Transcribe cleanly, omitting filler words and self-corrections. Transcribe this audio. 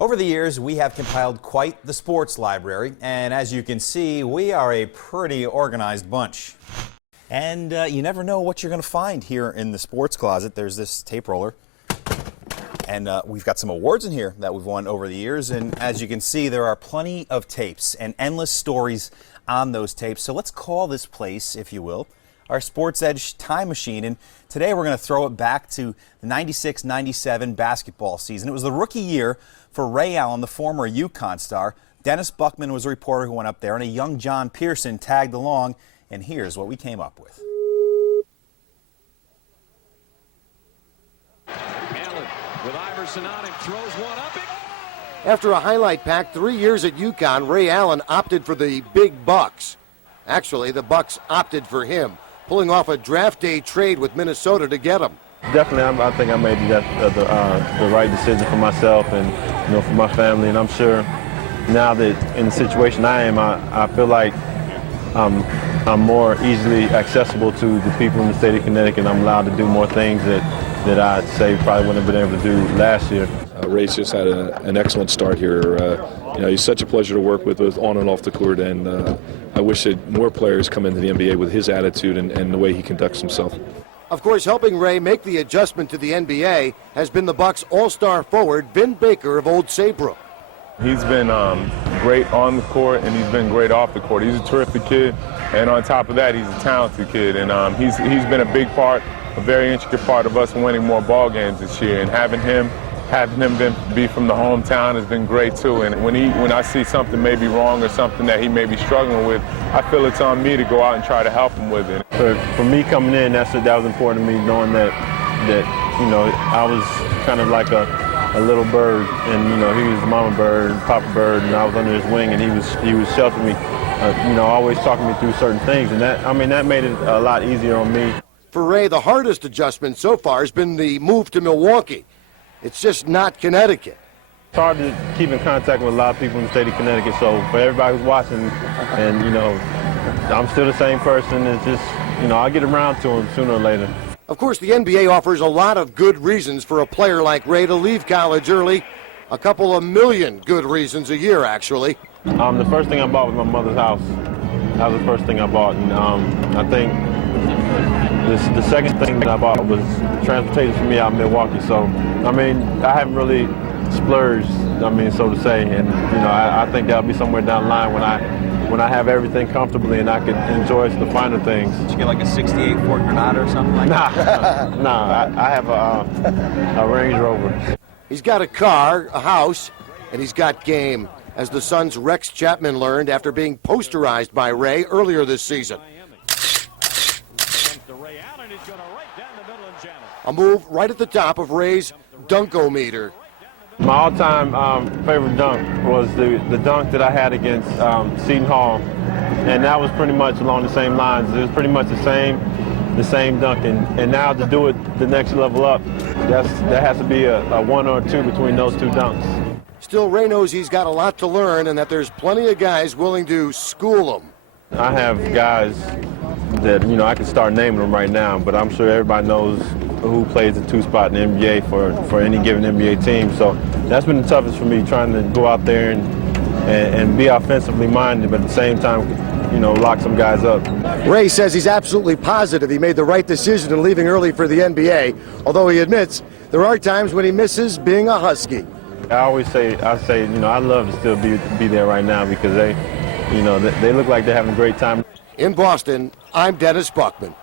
Over the years, we have compiled quite the sports library, and as you can see, we are a pretty organized bunch. And you never know what you're going to find here in the sports closet. There's this tape roller, and we've got some awards in here that we've won over the years, and as you can see, there are plenty of tapes and endless stories on those tapes. So let's call this place, if you will, our Sports Edge time machine, and today we're going to throw it back to the 96-97 basketball season. It was the rookie year for Ray Allen, the former UConn star. Dennis Buckman was a reporter who went up there, and a young John Pearson tagged along, and here's what we came up with. Allen with Iverson on him, throws one up. After a highlight-packed 3 years at UConn, Ray Allen opted for the big Bucks. Actually, the Bucks opted for him, pulling off a draft day trade with Minnesota to get him. Definitely, I think I made the right decision for myself and for my family. And I'm sure now that in the situation I am, I feel like I'm more easily accessible to the people in the state of Connecticut. I'm allowed to do more things that I'd say probably wouldn't have been able to do last year. Ray's just had an excellent start here. He's such a pleasure to work with on and off the court, and I wish that more players come into the NBA with his attitude and the way he conducts himself. Of course, helping Ray make the adjustment to the NBA has been the Bucks' all-star forward, Vin Baker of Old Saybrook. He's been great on the court, and he's been great off the court. He's a terrific kid, and on top of that, he's a talented kid. And he's been a big part, a very intricate part of us winning more ball games this year. And having him be from the hometown has been great too. And when I see something may be wrong or something that he may be struggling with, I feel it's on me to go out and try to help him with it. For me coming in, that was important to me, knowing that I was kind of like a little bird, and he was mama bird and papa bird, and I was under his wing, and he was sheltering me, always talking me through certain things, and that made it a lot easier on me. For Ray, the hardest adjustment so far has been the move to Milwaukee. It's just not Connecticut. It's hard to keep in contact with a lot of people in the state of Connecticut, so for everybody who's watching, and I'm still the same person, it's just, I'll get around to them sooner or later. Of course, the NBA offers a lot of good reasons for a player like Ray to leave college early. A couple of million good reasons a year, actually. The first thing I bought was my mother's house. That was the first thing I bought, and I think the second thing that I bought was transportation for me out in Milwaukee. So, I haven't really splurged, so to say, and I think that'll be somewhere down the line when I have everything comfortably and I can enjoy the finer things. Did you get like a '68 Ford Granada or something like that? Nah, I have a Range Rover. He's got a car, a house, and he's got game, as the Suns' Rex Chapman learned after being posterized by Ray earlier this season. A move right at the top of Ray's dunk-o-meter. My all-time favorite dunk was the dunk that I had against Seton Hall, and that was pretty much along the same lines. It was pretty much the same dunk, and now to do it the next level up, that has to be a 1 or 2 between those two dunks. Still, Ray knows he's got a lot to learn and that there's plenty of guys willing to school him. I have guys that, I can start naming them right now, but I'm sure everybody knows who plays the 2 spot in the NBA for any given NBA team. So that's been the toughest for me, trying to go out there and be offensively minded, but at the same time, lock some guys up. Ray says he's absolutely positive he made the right decision in leaving early for the NBA, although he admits there are times when he misses being a Husky. I say, I'd love to still be there right now because they look like they're having a great time. In Boston, I'm Dennis Buckman.